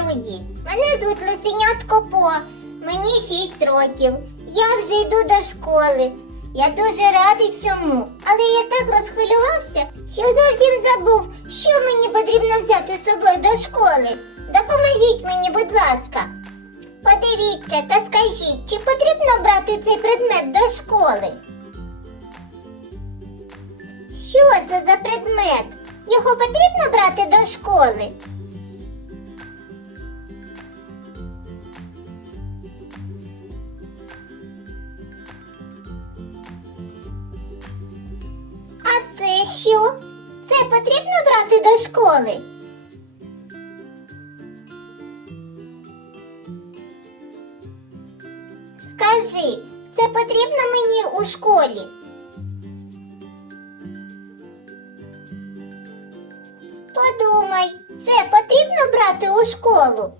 друзі! Мене звуть Лисенятко По. Мені 6 років. Я вже йду до школи. Я дуже радий цьому, але я так розхвилювався, що зовсім забув, що мені потрібно взяти з собою до школи. Допоможіть мені, будь ласка. Подивіться та скажіть, чи потрібно брати цей предмет до школи? Що це за предмет? Його потрібно брати до школи? Що? Це потрібно брати до школи? Скажи, це потрібно мені у школі? Подумай, це потрібно брати у школу?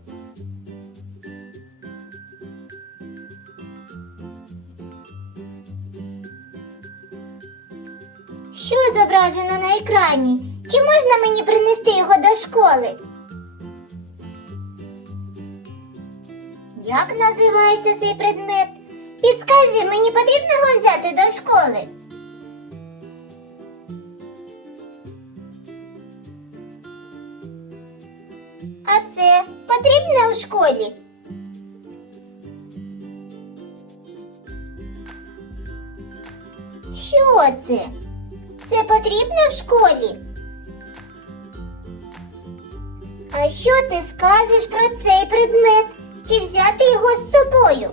Що зображено на екрані? Чи можна мені принести його до школи? Як називається цей предмет? Підскажи, мені потрібно його взяти до школи? А це потрібно в школі? Що це? Це в школі? А що ти скажеш про цей предмет? Чи взяти його з собою?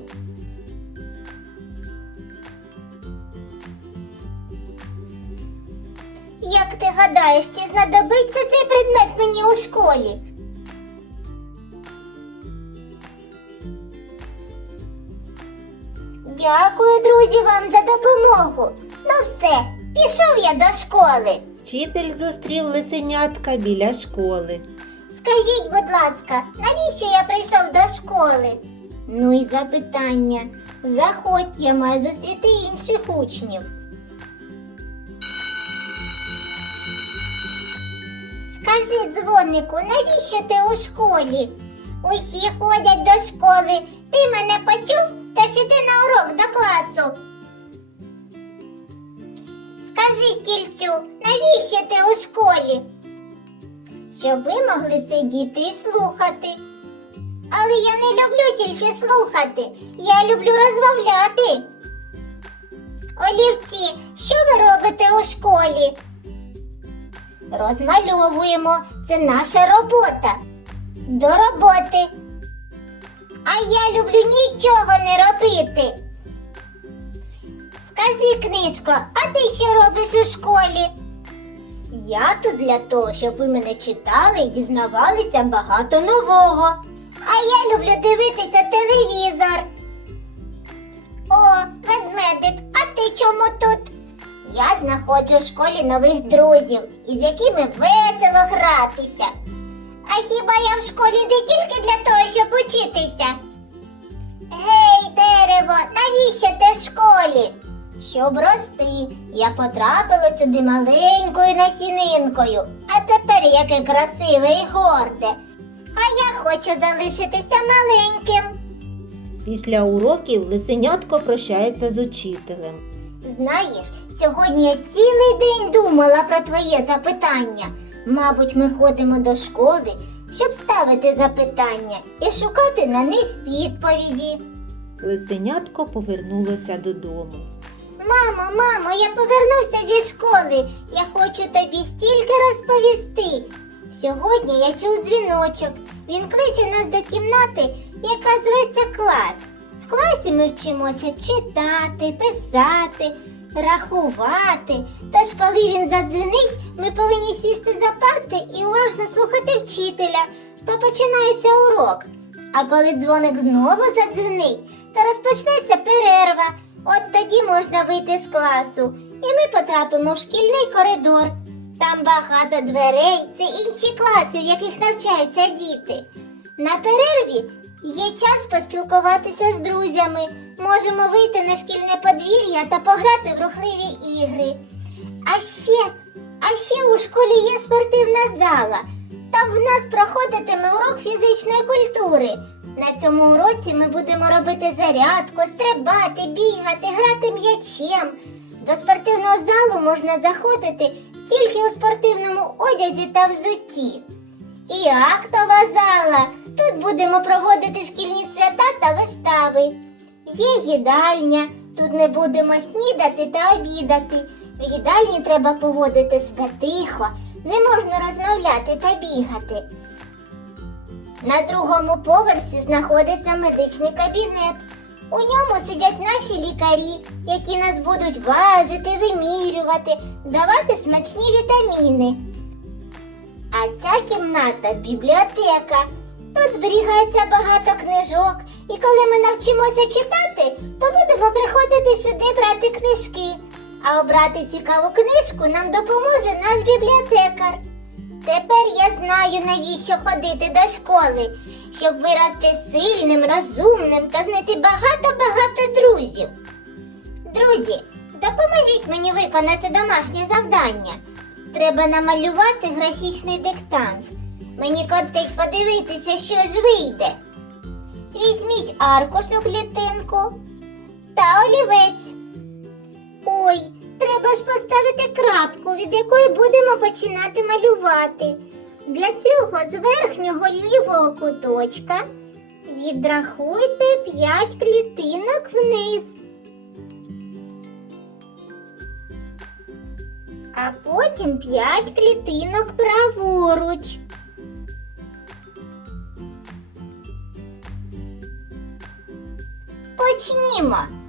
Як ти гадаєш, чи знадобиться цей предмет мені у школі? Дякую, друзі, вам за допомогу. Ну все, пішов я до школи. Вчитель зустрів лисенятка біля школи. Скажіть, будь ласка, навіщо я прийшов до школи? Ну і запитання. Заходь, я маю зустріти інших учнів. Скажи, дзвонику, навіщо ти у школі? Усі ходять до школи. Ти мене почув та ж іди на урок до класу. Скажи, стільцю, навіщо ти у школі? щоб ви могли сидіти і слухати. Але я не люблю тільки слухати, я люблю розмовляти. Олівці, що ви робите у школі? Розмальовуємо, це наша робота. До роботи. А я люблю нічого не робити. Книжко, а ти що робиш у школі? Я тут для того, щоб ви мене читали і дізнавалися багато нового. А я люблю дивитися телевізор. О, ведмедик, а ти чому тут? Я знаходжу в школі нових друзів, із якими весело гратися. А хіба я в школі не тільки для того, щоб учитися? Гей, дерево, навіщо ти в школі? Щоб рости, я потрапила сюди маленькою насінинкою, а тепер яке красиве і горде. А я хочу залишитися маленьким. Після уроків лисенятко прощається з учителем. Знаєш, сьогодні я цілий день думала про твоє запитання. Мабуть, ми ходимо до школи, щоб ставити запитання і шукати на них відповіді. Лисенятко повернулося додому. Мамо, мамо, я повернувся зі школи. Я хочу тобі стільки розповісти. Сьогодні я чув дзвіночок. Він кличе нас до кімнати, яка зветься клас. В класі ми вчимося читати, писати, рахувати. Тож, коли він задзвенить, ми повинні сісти за парти і уважно слухати вчителя, то починається урок. А коли дзвоник знову задзвенить, то розпочнеться перерва. От тоді можна вийти з класу, і ми потрапимо в шкільний коридор. Там багато дверей, це інші класи, в яких навчаються діти. На перерві є час поспілкуватися з друзями. Можемо вийти на шкільне подвір'я та пограти в рухливі ігри. А ще, а ще у школі є спортивна зала. там в нас проходитиме урок фізичної культури. На цьому уроці ми будемо робити зарядку, стрибати, бігати, грати м'ячем. До спортивного залу можна заходити тільки у спортивному одязі та взутті. І актова зала. Тут будемо проводити шкільні свята та вистави. Є їдальня. Тут не будемо снідати та обідати. В їдальні треба поводити себе тихо, не можна розмовляти та бігати. На другому поверсі знаходиться медичний кабінет. У ньому сидять наші лікарі, які нас будуть важити, вимірювати, давати смачні вітаміни. А ця кімната бібліотека. Тут зберігається багато книжок, і коли ми навчимося читати, то будемо приходити сюди брати книжки. А обрати цікаву книжку нам допоможе наш бібліотекар. Тепер я знаю, навіщо ходити до школи, щоб вирости сильним, розумним та знайти багато-багато друзів. Друзі, допоможіть мені виконати домашнє завдання. Треба намалювати графічний диктант. Мені кортить подивитися, що ж вийде. Візьміть аркуш у клітинку та олівець. Ой, треба ж поставити крапку, від якої будемо починати малювати. Для цього з верхнього лівого куточка відрахуйте 5 клітинок вниз. А потім 5 клітинок праворуч. Почнімо.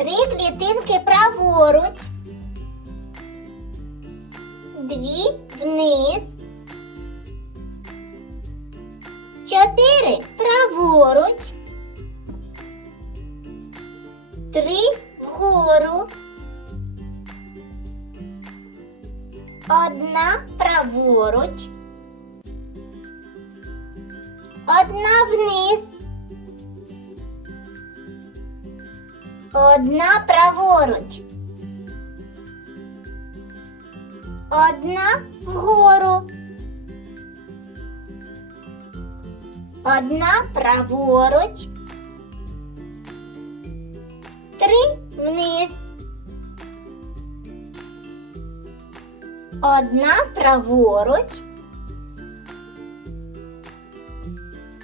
Три клітинки праворуч. Дві вниз. Чотири праворуч. Три вгору. Одна праворуч. Одна вниз. Одна праворуч. Одна вгору. Одна праворуч. Три вниз. Одна праворуч.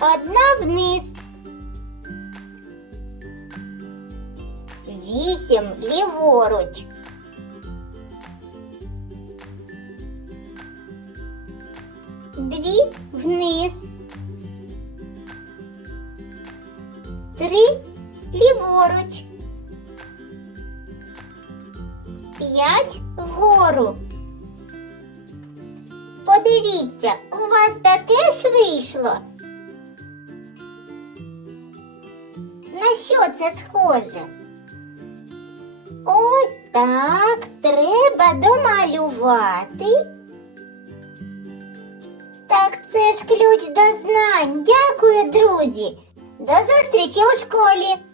Одна вниз. Вісім ліворуч. Дві вниз. Три ліворуч. П'ять вгору. Подивіться, у вас таке ж вийшло. На що це схоже? Так треба домалювати. Так це ж ключ до знань. Дякую, друзі. До зустрічі у школі.